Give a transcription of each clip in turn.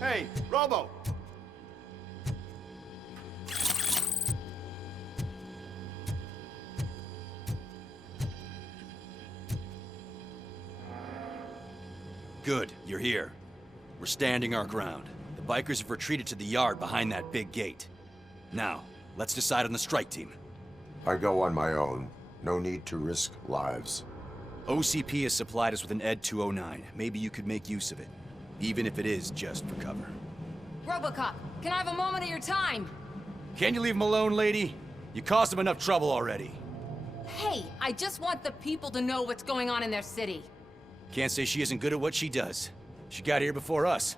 Hey, Robo! Good, you're here. We're standing our ground. The bikers have retreated to the yard behind that big gate. Now, let's decide on the strike team. I go on my own. No need to risk lives. OCP has supplied us with an ED 209. Maybe you could make use of it, even if it is just for cover. Robocop, can I have a moment of your time? Can you leave him alone, lady? You caused him enough trouble already. Hey, I just want the people to know what's going on in their city. Can't say she isn't good at what she does. She got here before us.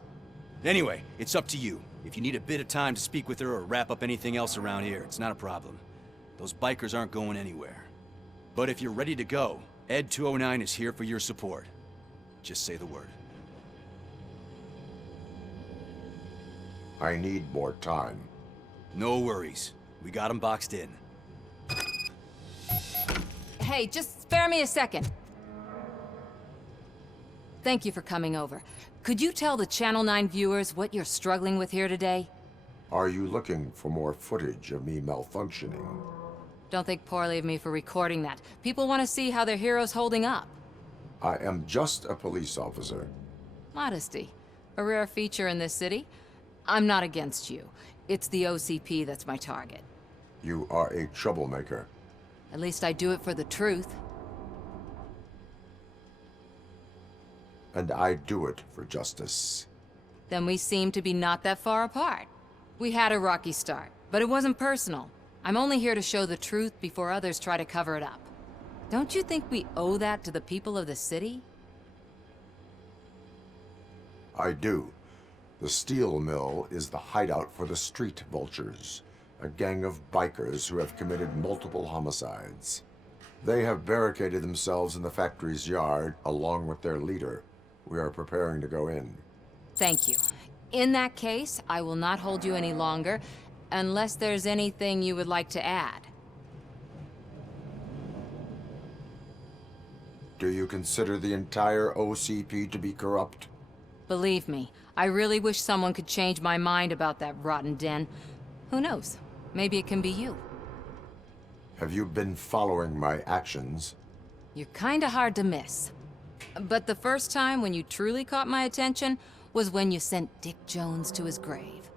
Anyway, it's up to you. If you need a bit of time to speak with her or wrap up anything else around here, it's not a problem. Those bikers aren't going anywhere. But if you're ready to go, ED 209 is here for your support. Just say the word. I need more time. No worries. We got them boxed in. Hey, just spare me a second. Thank you for coming over. Could you tell the Channel 9 viewers what you're struggling with here today? Are you looking for more footage of me malfunctioning? Don't think poorly of me for recording that. People want to see how their hero's holding up. I am just a police officer. Modesty. A rare feature in this city. I'm not against you. It's the OCP that's my target. You are a troublemaker. At least I do it for the truth. And I do it for justice. Then we seem to be not that far apart. We had a rocky start, but it wasn't personal. I'm only here to show the truth before others try to cover it up. Don't you think we owe that to the people of the city? I do. The steel mill is the hideout for the street vultures, a gang of bikers who have committed multiple homicides. They have barricaded themselves in the factory's yard along with their leader. We are preparing to go in. Thank you. In that case, I will not hold you any longer, unless there's anything you would like to add. Do you consider the entire OCP to be corrupt? Believe me, I really wish someone could change my mind about that rotten den. Who knows? Maybe it can be you. Have you been following my actions? You're kinda hard to miss. But the first time when you truly caught my attention was when you sent Dick Jones to his grave.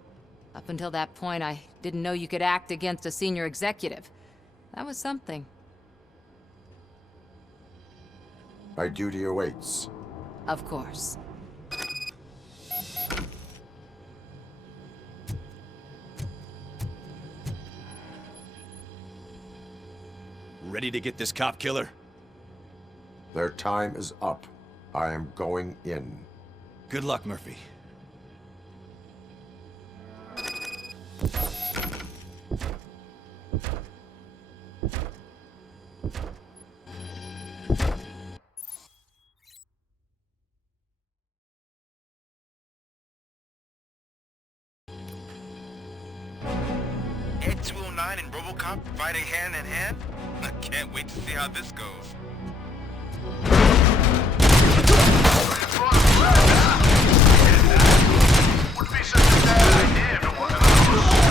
Up until that point, I didn't know you could act against a senior executive. That was something. My duty awaits. Of course. Ready to get this cop killer? Their time is up. I am going in. Good luck, Murphy. Ed 209 and Robocop fighting hand in hand? I can't wait to see how this goes. Would be such a bad idea if it wasn't a robot.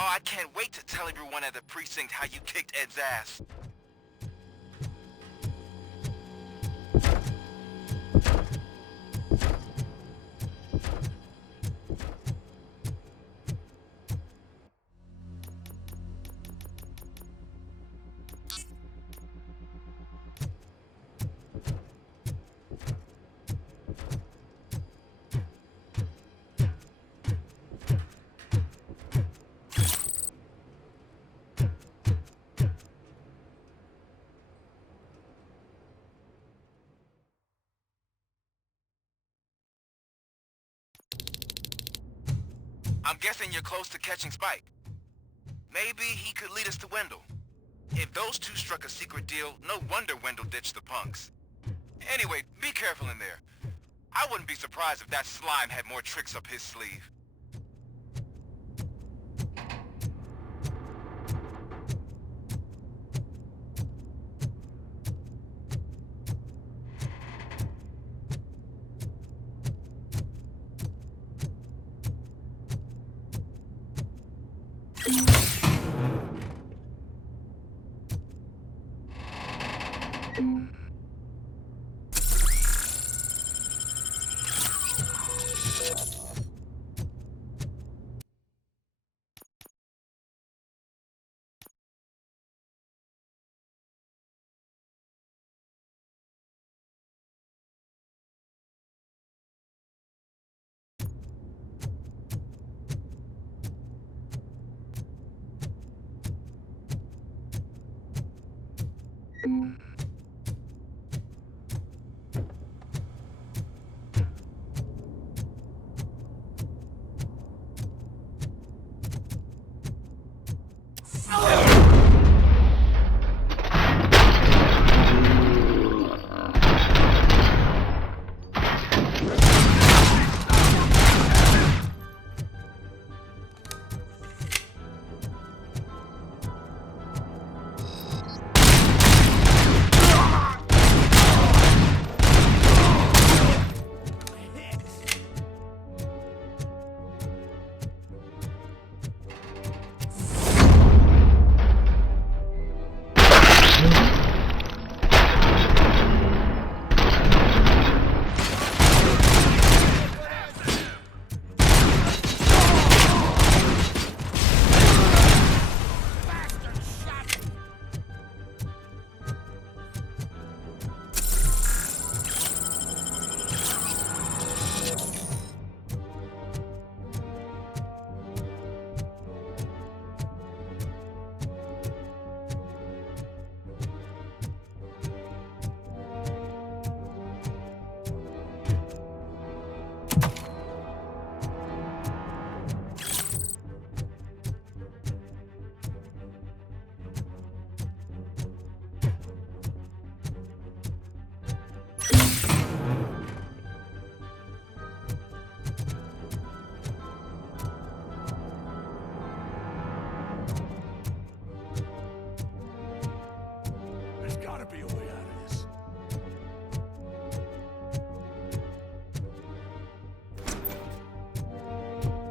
Oh, I can't wait to tell everyone at the precinct how you kicked Ed's ass. I'm guessing you're close to catching Spike. Maybe he could lead us to Wendell. If those two struck a secret deal, no wonder Wendell ditched the punks. Anyway, be careful in there. I wouldn't be surprised if that slime had more tricks up his sleeve.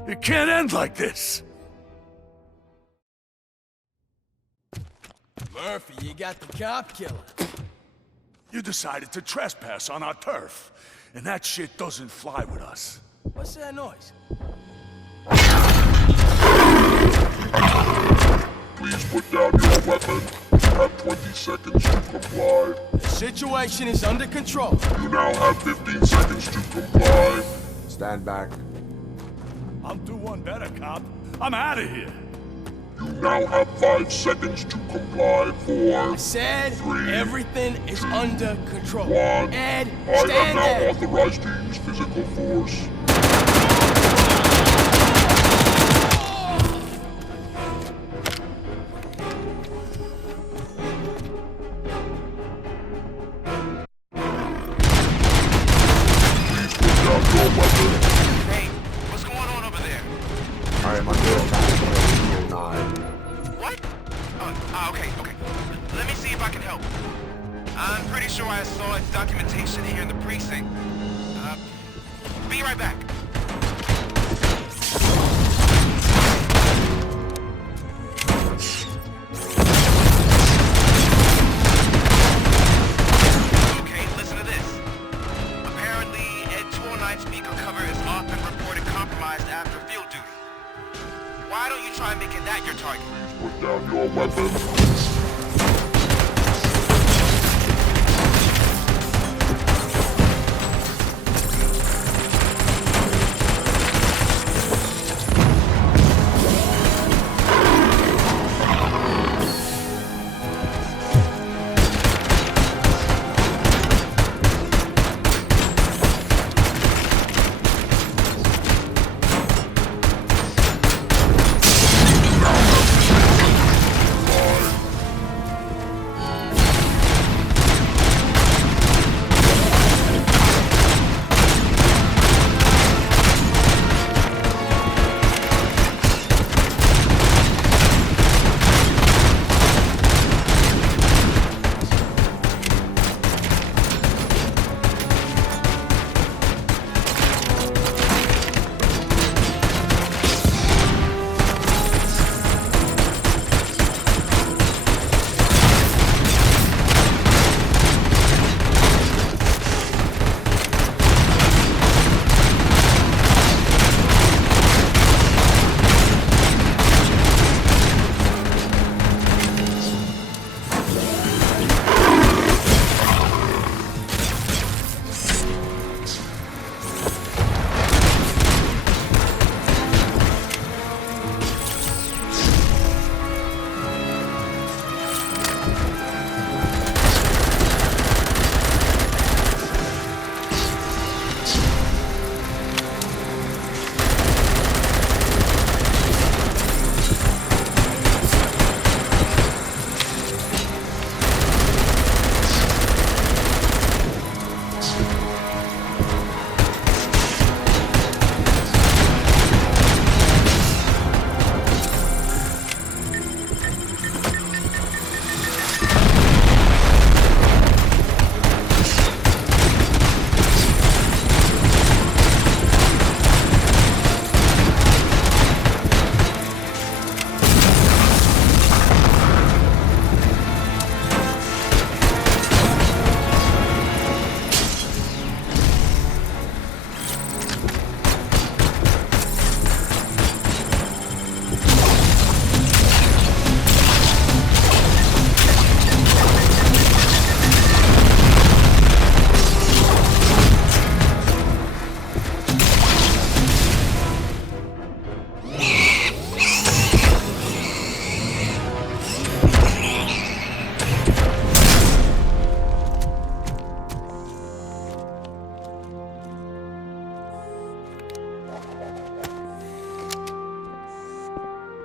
It can't end like this! Murphy, you got the cop killer. You decided to trespass on our turf, and that shit doesn't fly with us. What's that noise? Please put down your weapon. You have 20 seconds to comply. The situation is under control. You now have 15 seconds to comply. Stand back. I'll do one better, cop. I'm out of here. You now have 5 seconds to comply. 4, I said 3, everything is under control. 1. Ed, I have stand now there. authorized to use physical force. Please put down your weapon. Hey, what's going on over there? I am under attack by 209. What? Okay. Let me see if I can help. I'm pretty sure I saw its documentation here in the precinct. Be right back. 209 speaker cover is often reported compromised after field duty. Why don't you try making that your target? Put down your weapon.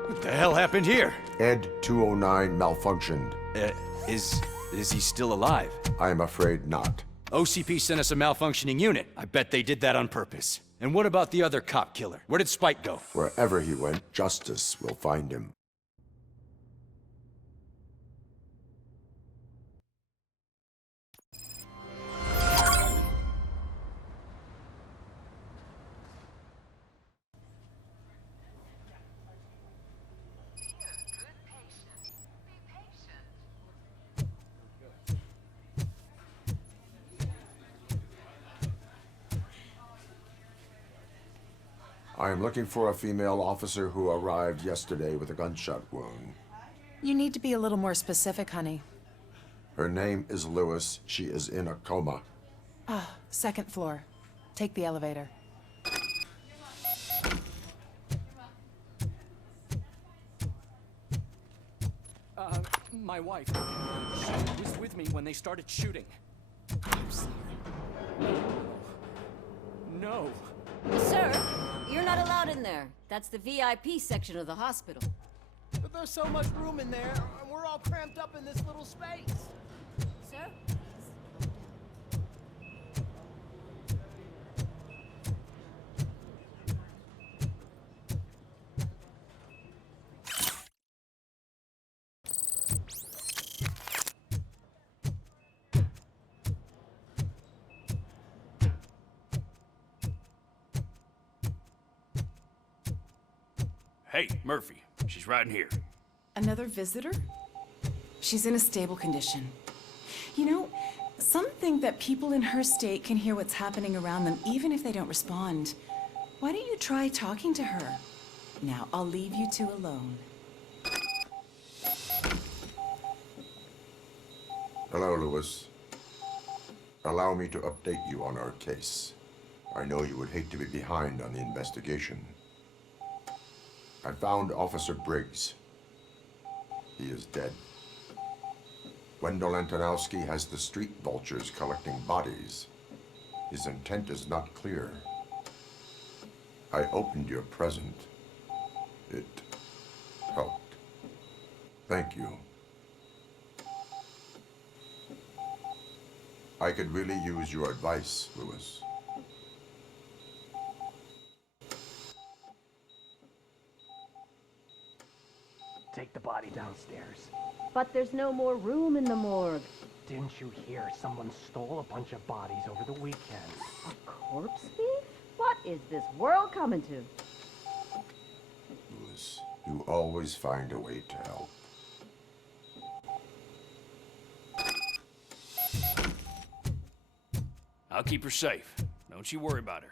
What the hell happened here? Ed 209 malfunctioned. Is he still alive? I am afraid not. OCP sent us a malfunctioning unit. I bet they did that on purpose. And what about the other cop killer? Where did Spike go? Wherever he went, justice will find him. I am looking for a female officer who arrived yesterday with a gunshot wound. You need to be a little more specific, honey. Her name is Lewis. She is in a coma. Second floor. Take the elevator. My wife. She was with me when they started shooting. I'm sorry. No. Sir, you're not allowed in there. That's the VIP section of the hospital. But there's so much room in there, and we're all cramped up in this little space. Sir? Hey, Murphy. She's right in here. Another visitor? She's in a stable condition. You know, Some think that people in her state can hear what's happening around them even if they don't respond. Why don't you try talking to her? Now, I'll leave you two alone. Hello, Lewis. Allow me to update you on our case. I know you would hate to be behind on the investigation. I found Officer Briggs. He is dead. Wendell Antonowski has the street vultures collecting bodies. His intent is not clear. I opened your present. It helped. Thank you. I could really use your advice, Lewis. Take the body downstairs. But there's no more room in the morgue. Didn't you hear? Someone stole a bunch of bodies over the weekend. A corpse thief? What is this world coming to? Lewis, you always find a way to help. I'll keep her safe. Don't you worry about her.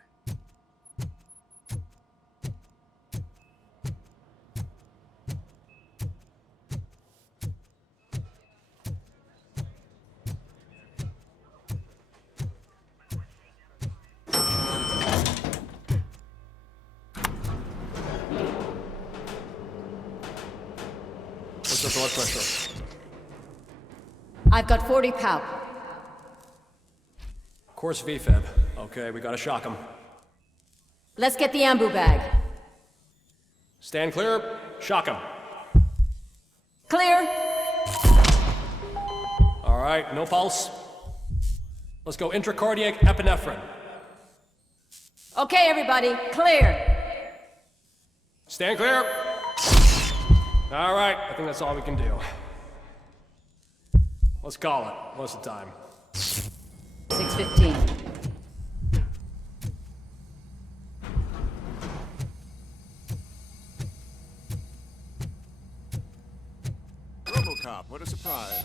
What's your blood pressure? I've got 40 pow. Course VFib. Okay, we gotta shock him. Let's get the ambu bag. Stand clear. Shock him. Clear. All right, no pulse. Let's go intracardiac epinephrine. Okay, everybody, clear. Stand clear. All right, I think that's all we can do. Let's call it. What's the time? 6:15. Robocop, what a surprise.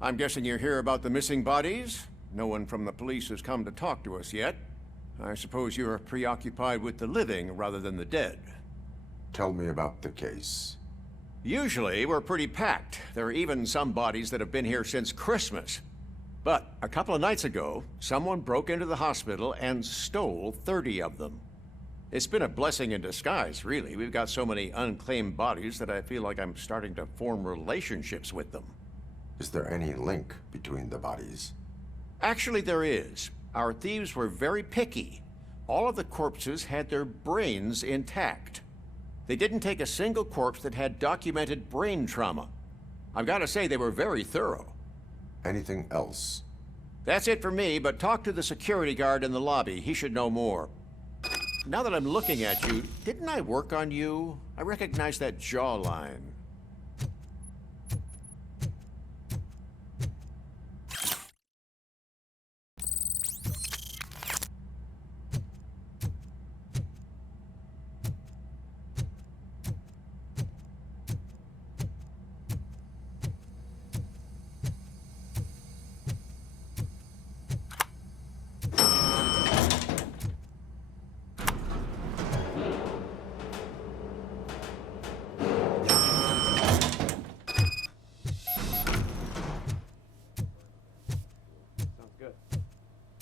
I'm guessing you're here about the missing bodies? No one from the police has come to talk to us yet. I suppose you're preoccupied with the living rather than the dead. Tell me about the case. Usually, we're pretty packed. There are even some bodies that have been here since Christmas. But a couple of nights ago, someone broke into the hospital and stole 30 of them. It's been a blessing in disguise, really. We've got so many unclaimed bodies that I feel like I'm starting to form relationships with them. Is there any link between the bodies? Actually, there is. Our thieves were very picky. All of the corpses had their brains intact. They didn't take a single corpse that had documented brain trauma. I've got to say, they were very thorough. Anything else? That's it for me, but talk to the security guard in the lobby. He should know more. Now that I'm looking at you, didn't I work on you? I recognize that jawline.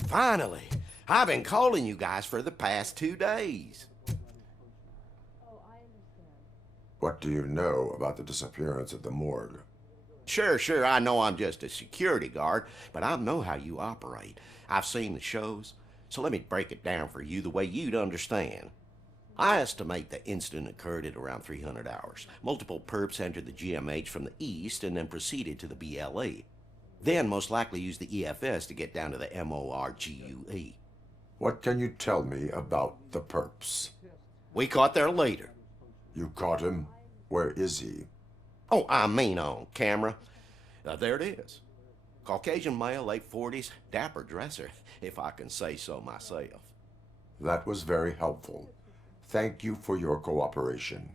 Finally! I've been calling you guys for the past 2 days. What do you know about the disappearance at the morgue? Sure, I know I'm just a security guard, but I know how you operate. I've seen the shows, so let me break it down for you the way you'd understand. I estimate the incident occurred at around 300 hours. Multiple perps entered the GMH from the east and then proceeded to the BLE. Then most likely used the EFS to get down to the MORGUE. What can you tell me about the perps? We caught their leader. You caught him? Where is he? Oh, I mean on camera. There it is. Caucasian male, late 40s, dapper dresser, if I can say so myself. That was very helpful. Thank you for your cooperation.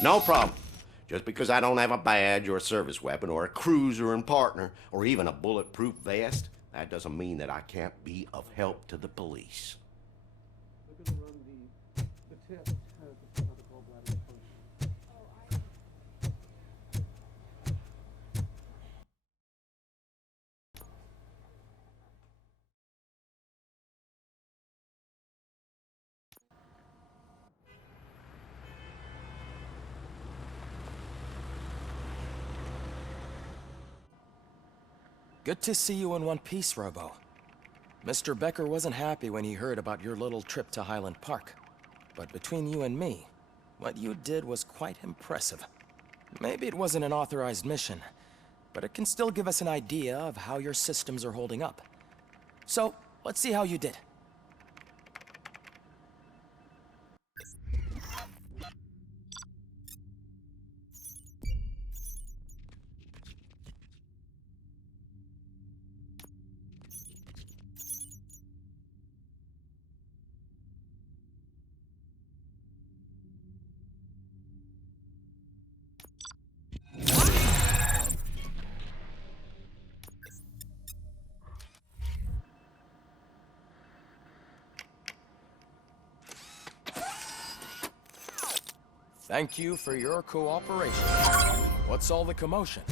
No problem. Just because I don't have a badge or a service weapon or a cruiser and partner or even a bulletproof vest, that doesn't mean that I can't be of help to the police. Good to see you in one piece, Robo. Mr. Becker wasn't happy when he heard about your little trip to Highland Park. But between you and me, what you did was quite impressive. Maybe it wasn't an authorized mission, but it can still give us an idea of how your systems are holding up. So, let's see how you did. Thank you for your cooperation. What's all the commotion?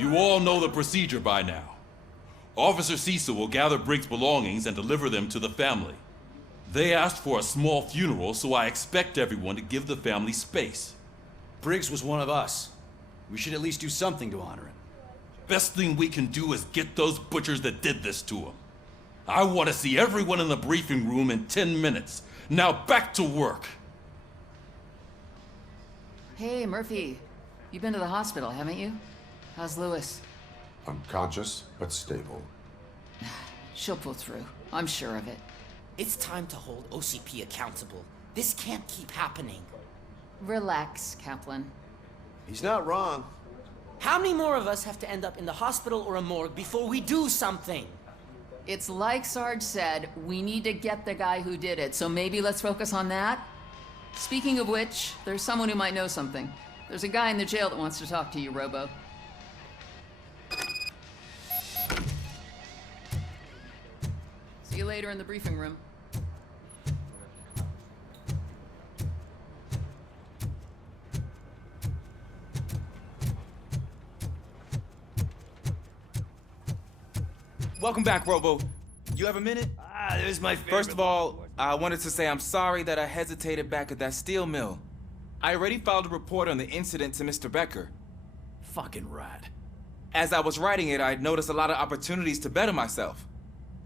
You all know the procedure by now. Officer Cecil will gather Briggs' belongings and deliver them to the family. They asked for a small funeral, so I expect everyone to give the family space. Briggs was one of us. We should at least do something to honor him. Best thing we can do is get those butchers that did this to him. I want to see everyone in the briefing room in 10 minutes. Now back to work. Hey, Murphy. You've been to the hospital, haven't you? How's Lewis? Unconscious, but stable. She'll pull through. I'm sure of it. It's time to hold OCP accountable. This can't keep happening. Relax, Kaplan. He's not wrong. How many more of us have to end up in the hospital or a morgue before we do something? It's like Sarge said, we need to get the guy who did it, so maybe let's focus on that? Speaking of which, there's someone who might know something. There's a guy in the jail that wants to talk to you, Robo. See you later in the briefing room. Welcome back, Robo. You have a minute? This is my favorite. First of all, I wanted to say I'm sorry that I hesitated back at that steel mill. I already filed a report on the incident to Mr. Becker. Fucking rat. As I was writing it, I noticed a lot of opportunities to better myself.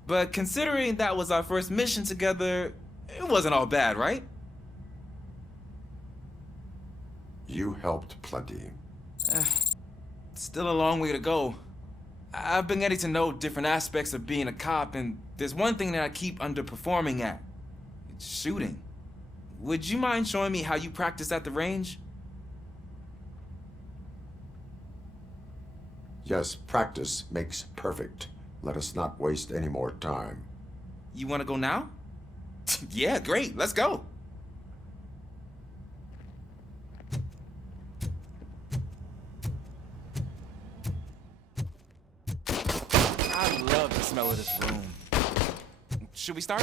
But considering that was our first mission together, it wasn't all bad, right? You helped plenty. Still a long way to go. I've been getting to know different aspects of being a cop, and there's one thing that I keep underperforming at. It's shooting. Would you mind showing me how you practice at the range? Yes, practice makes perfect. Let us not waste any more time. You want to go now? Yeah, great. Let's go. I love the smell of this room. Should we start?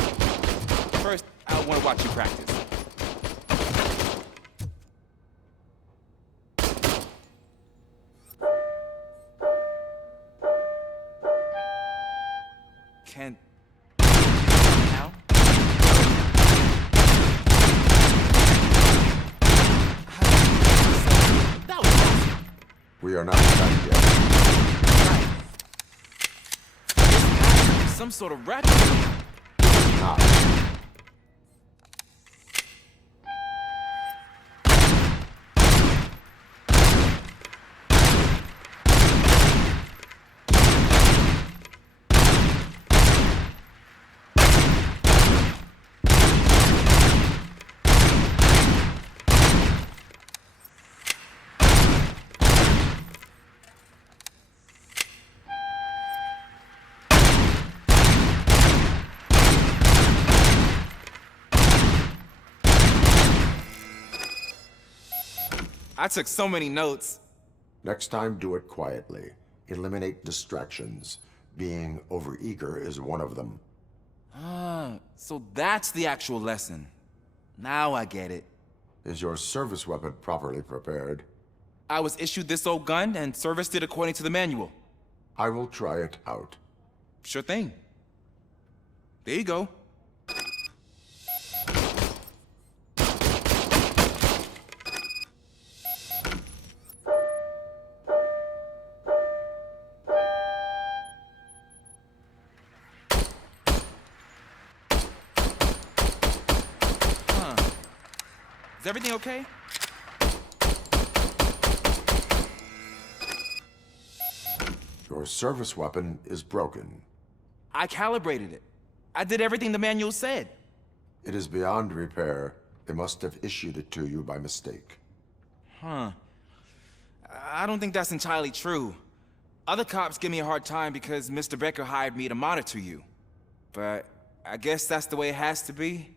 First, I want to watch you practice. Can... Now? That was awesome. We are not done yet. Some sort of rat. Not. I took so many notes. Next time, do it quietly. Eliminate distractions. Being overeager is one of them. Ah, so that's the actual lesson. Now I get it. Is your service weapon properly prepared? I was issued this old gun and serviced it according to the manual. I will try it out. Sure thing. There you go. Is everything okay? Your service weapon is broken. I calibrated it. I did everything the manual said. It is beyond repair. They must have issued it to you by mistake. Huh. I don't think that's entirely true. Other cops give me a hard time because Mr. Becker hired me to monitor you. But I guess that's the way it has to be.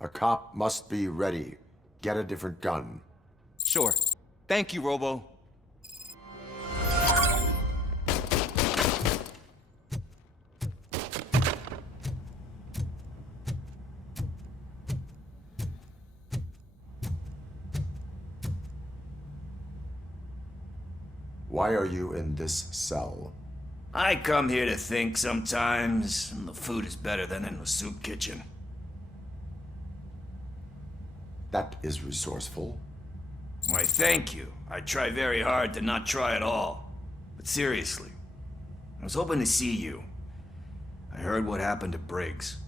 A cop must be ready. Get a different gun. Sure. Thank you, Robo. Why are you in this cell? I come here to think sometimes, and the food is better than in the soup kitchen. That is resourceful. Why, thank you. I try very hard to not try at all. But seriously, I was hoping to see you. I heard what happened to Briggs.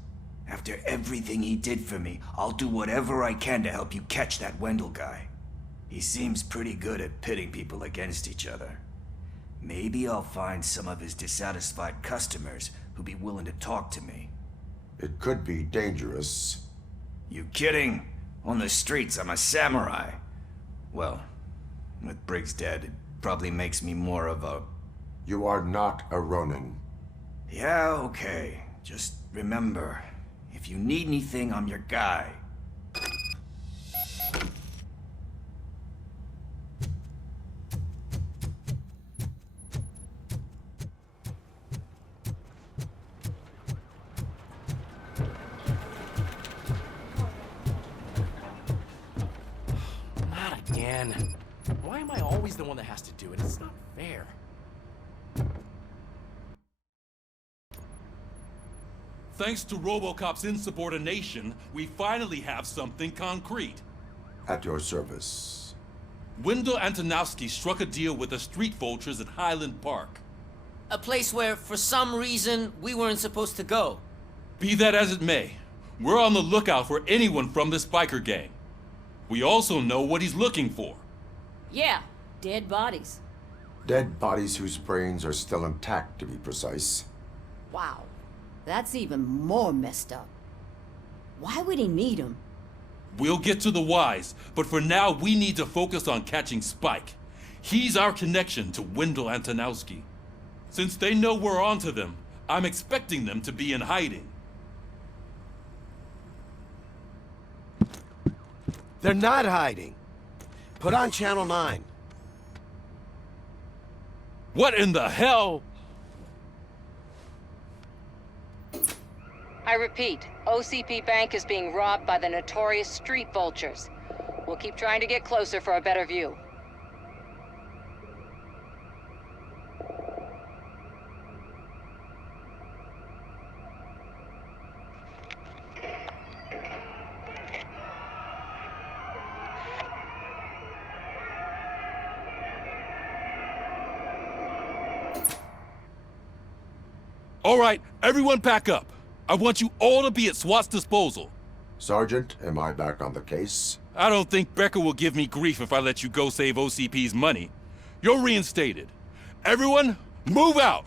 After everything he did for me, I'll do whatever I can to help you catch that Wendell guy. He seems pretty good at pitting people against each other. Maybe I'll find some of his dissatisfied customers who'd be willing to talk to me. It could be dangerous. You kidding? On the streets, I'm a samurai. Well, with Briggs dead, it probably makes me more of a... You are not a Ronin. Yeah, okay. Just remember, if you need anything, I'm your guy. Not again. Why am I always the one that has to do it? It's not fair. Thanks to Robocop's insubordination, we finally have something concrete. At your service. Wendell Antonowski struck a deal with the street vultures at Highland Park. A place where, for some reason, we weren't supposed to go. Be that as it may, we're on the lookout for anyone from this biker gang. We also know what he's looking for. Yeah, dead bodies. Dead bodies whose brains are still intact, to be precise. Wow, that's even more messed up. Why would he need them? We'll get to the whys, but for now we need to focus on catching Spike. He's our connection to Wendell Antonowski. Since they know we're onto them, I'm expecting them to be in hiding. They're not hiding. Put on Channel 9. What in the hell? I repeat, OCP Bank is being robbed by the notorious street vultures. We'll keep trying to get closer for a better view. All right, everyone pack up. I want you all to be at SWAT's disposal. Sergeant, am I back on the case? I don't think Becker will give me grief if I let you go save OCP's money. You're reinstated. Everyone, move out!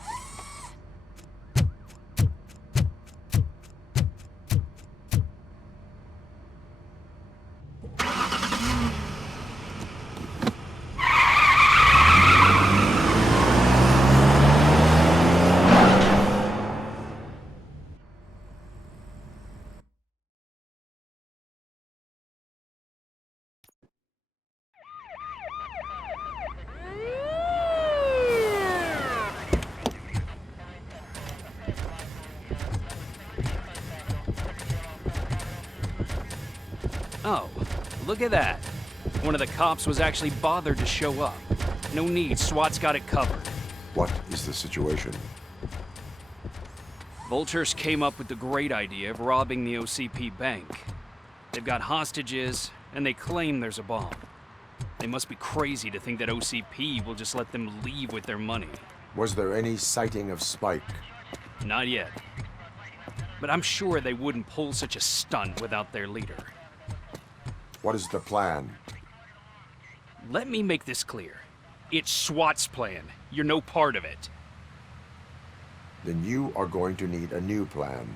Oh, look at that. One of the cops was actually bothered to show up. No need, SWAT's got it covered. What is the situation? Vultures came up with the great idea of robbing the OCP bank. They've got hostages, and they claim there's a bomb. They must be crazy to think that OCP will just let them leave with their money. Was there any sighting of Spike? Not yet. But I'm sure they wouldn't pull such a stunt without their leader. What is the plan? Let me make this clear. It's SWAT's plan. You're no part of it. Then you are going to need a new plan.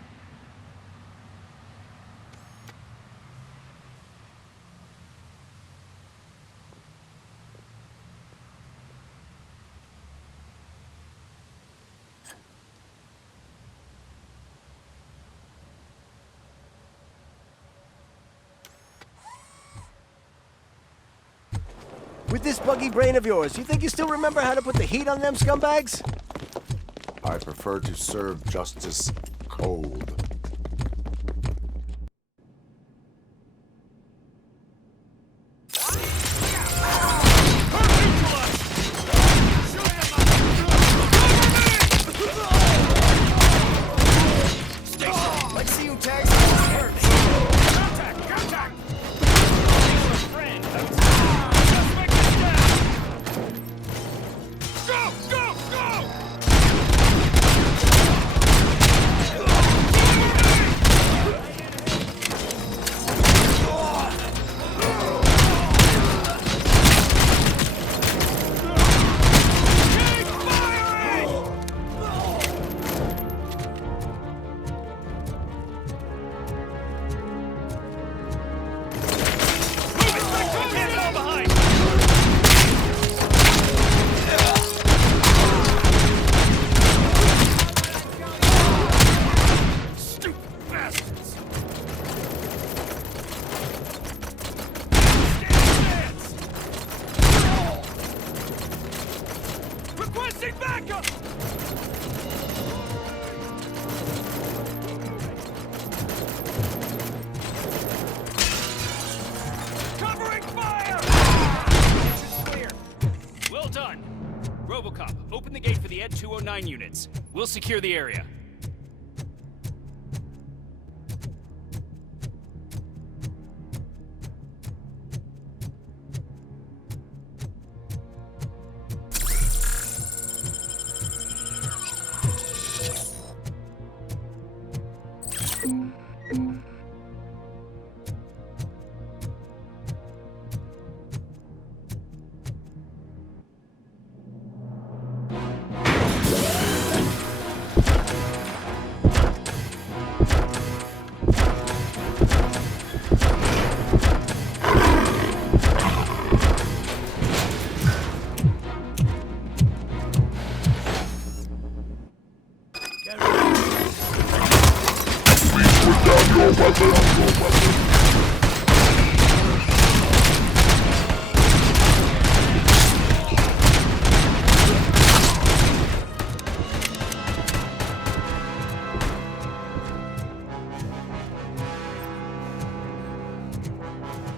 With this buggy brain of yours, you think you still remember how to put the heat on them scumbags? I prefer to serve justice cold. Shoot the Ed 209 units. We'll secure the area.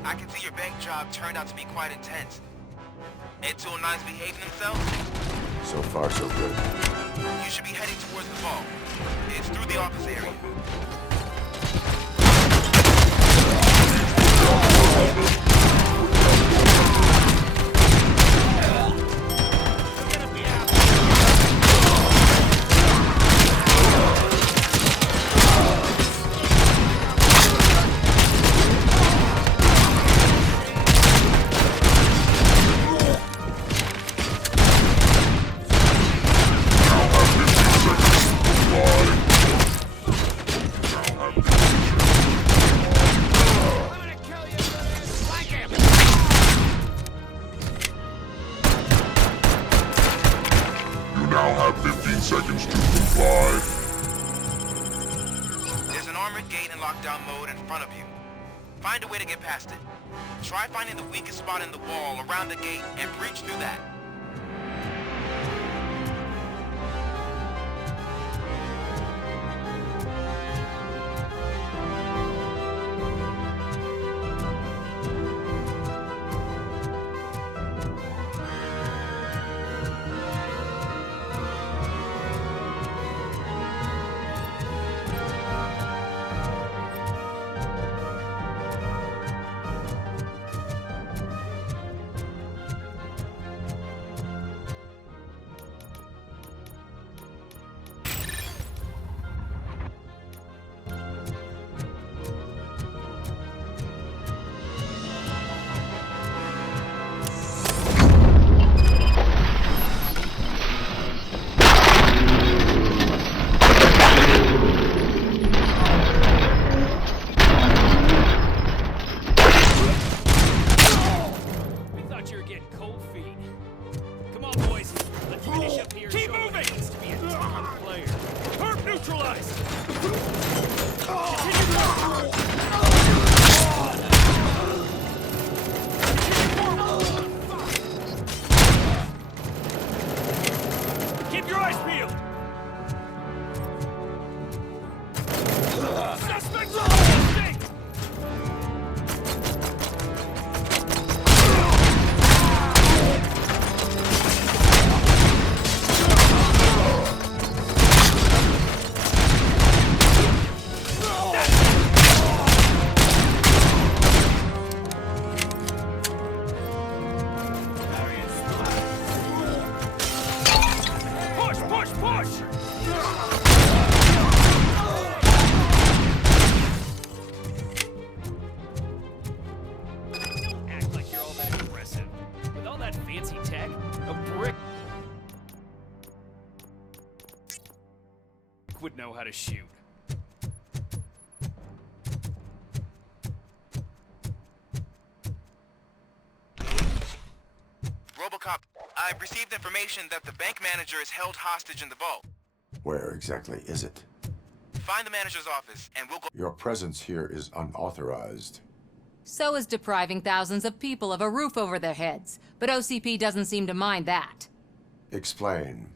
I can see your bank job turned out to be quite intense. Ed 209's behaving themselves? So far, so good. You should be heading towards the vault. It's through the office area. Now have 15 seconds to comply. There's an armored gate in lockdown mode in front of you. Find a way to get past it. Try finding the weakest spot in the wall around the gate and breach through that. Would know how to shoot. Robocop, I've received information that the bank manager is held hostage in the vault. Where exactly is it? Find the manager's office, and we'll go— Your presence here is unauthorized. So is depriving thousands of people of a roof over their heads. But OCP doesn't seem to mind that. Explain.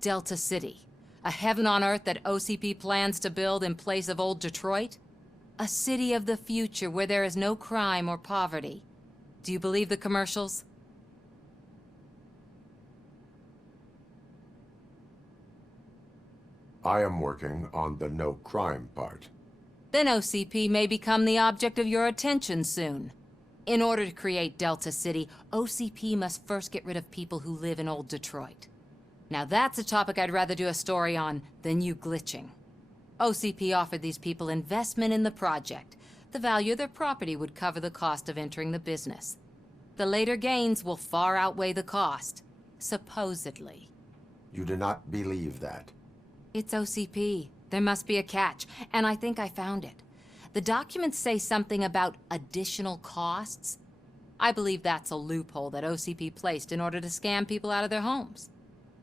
Delta City. A heaven on earth that OCP plans to build in place of old Detroit? A city of the future where there is no crime or poverty. Do you believe the commercials? I am working on the no crime part. Then OCP may become the object of your attention soon. In order to create Delta City, OCP must first get rid of people who live in old Detroit. Now that's a topic I'd rather do a story on than you glitching. OCP offered these people investment in the project. The value of their property would cover the cost of entering the business. The later gains will far outweigh the cost, supposedly. You do not believe that. It's OCP. There must be a catch, and I think I found it. The documents say something about additional costs. I believe that's a loophole that OCP placed in order to scam people out of their homes.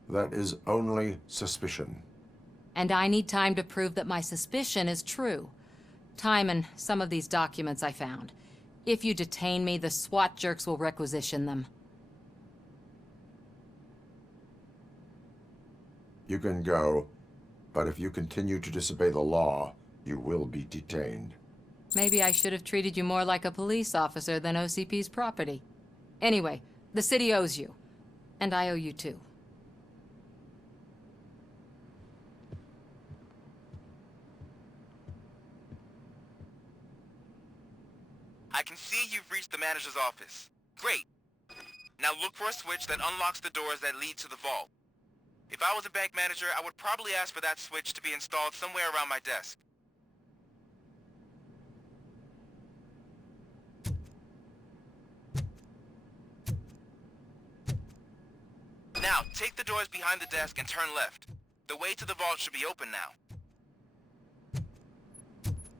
That is only suspicion. And I need time to prove that my suspicion is true. Time and some of these documents I found. If you detain me, the SWAT jerks will requisition them. You can go, but if you continue to disobey the law, you will be detained. Maybe I should have treated you more like a police officer than OCP's property. Anyway, the city owes you. And I owe you too. I can see you've reached the manager's office. Great. Now look for a switch that unlocks the doors that lead to the vault. If I was a bank manager, I would probably ask for that switch to be installed somewhere around my desk. Now, take the doors behind the desk and turn left. The way to the vault should be open now.